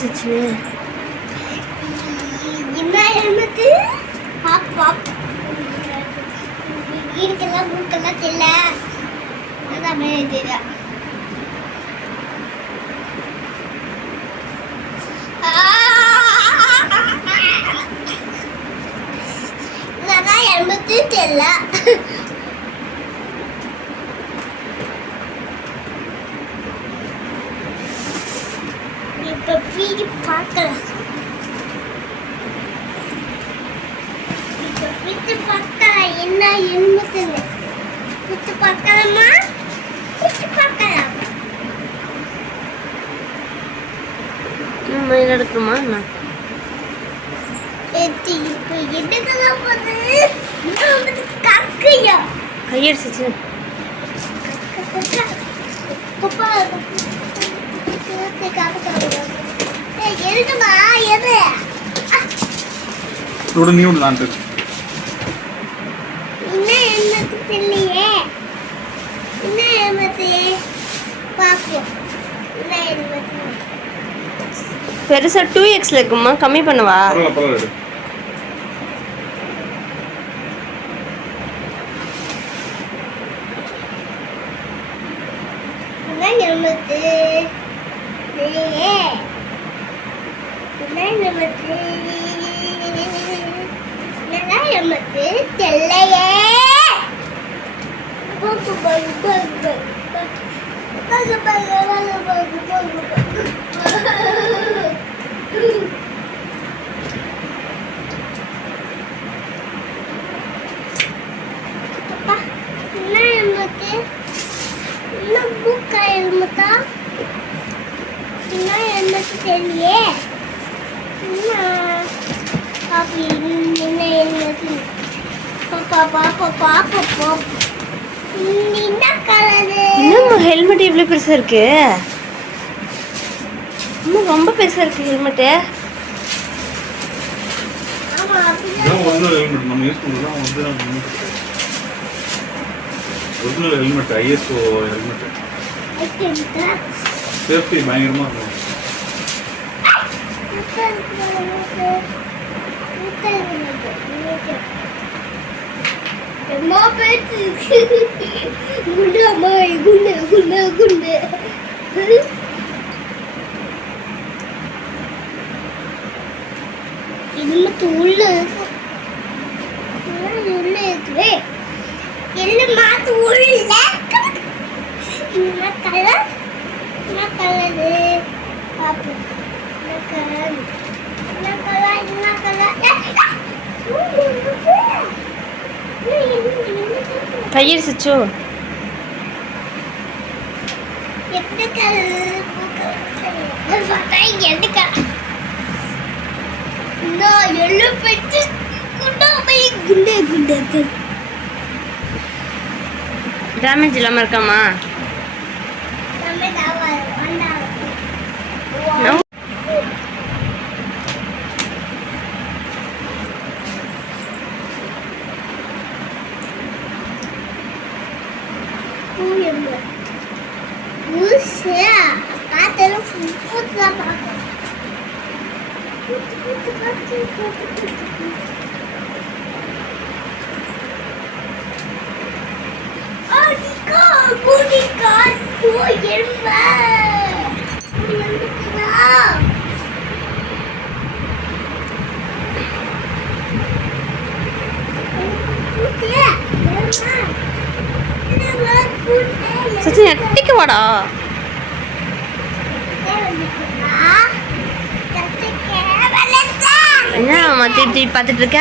சச்சினு என்ன helmet pop pop இதுக்கெல்லாம் மூக்கெல்லாம் தெரியல அதான் தெரியல அதான் எல்மெட்டு தெரியல இப்ப வீடு பார்க்கலாம் விட்டு பார்க்கலாம் என்ன எல்மெட்டுன்னு விட்டு பார்க்கலாமா விட்டு பார்க்கலாம் நம்ம நடக்குமா என்ன இப்ப எடுக்கலாம் போது கக்கையா கையெடு சச்சினு பப்பா எழுதுமா எது உடனே விடலான்ட்டு என்ன எல்மெட்டு தெரியலையே என்ன எல்மெட்டு பார்ப்போம் என்ன எல்மெட்டு பெருசா 2xல இருக்குமா கம்மி பண்ணவா பரவாயில்ல என்ன எல்மெட்டு தெரியலையே என்ன எல்மெட்டு என்ன எல்மெட்டு தெரியலையே போகு போகு போகு போகு போகு போகு அப்பா என்ன எல்மெட்டு என்ன புக்கா எல்மெட்டா என்ன எல்மெட்டு தெரியலையே என்ன பாப்பி என்ன எல்மெட்டு பாப்பா பாப்பா பாப்பா பாப்பா என்ன கலரு என்னம்மா ஹெல்மெட் இவ்வளவு பெருசா இருக்கு அம்மா ரொம்ப பெருசா இருக்கு ஹெல்மெட்டு ஆமா அப்படிதான் இதான் ஒரிஜினல் ஹெல்மெட் நம்ம யூஸ் பண்ணுறது தான் ஒரிஜினல் ஹெல்மெட் ஐஎஸ்ஓ ஹெல்மெட் ஐட்டா சேஃப்டி பயங்கரமாக இருக்கும் அம்மா பேச்சு குண்டு அம்மா குண்டு குண்டு குண்டு எலும்பு உள்ள உள்ள இருக்குவே எலும்பு உள்ள என்ன கலர் என்ன கலரு பாப்போம் என்ன கலர் என்ன கலர் என்ன கலர் கையெடு சச்சு எப்படி கலர் பார்த்தா எந்த கலர் நான் எல்லோ பெற்று குண்டா போய் குண்டே குண்டே டேமேஜ் இல்லாம இருக்காமா நம்ம தாவா வந்தா No. சச்சின் எட்டிக்கு வாடா. என்ன மாத்தி பார்த்துட்டு இருக்க?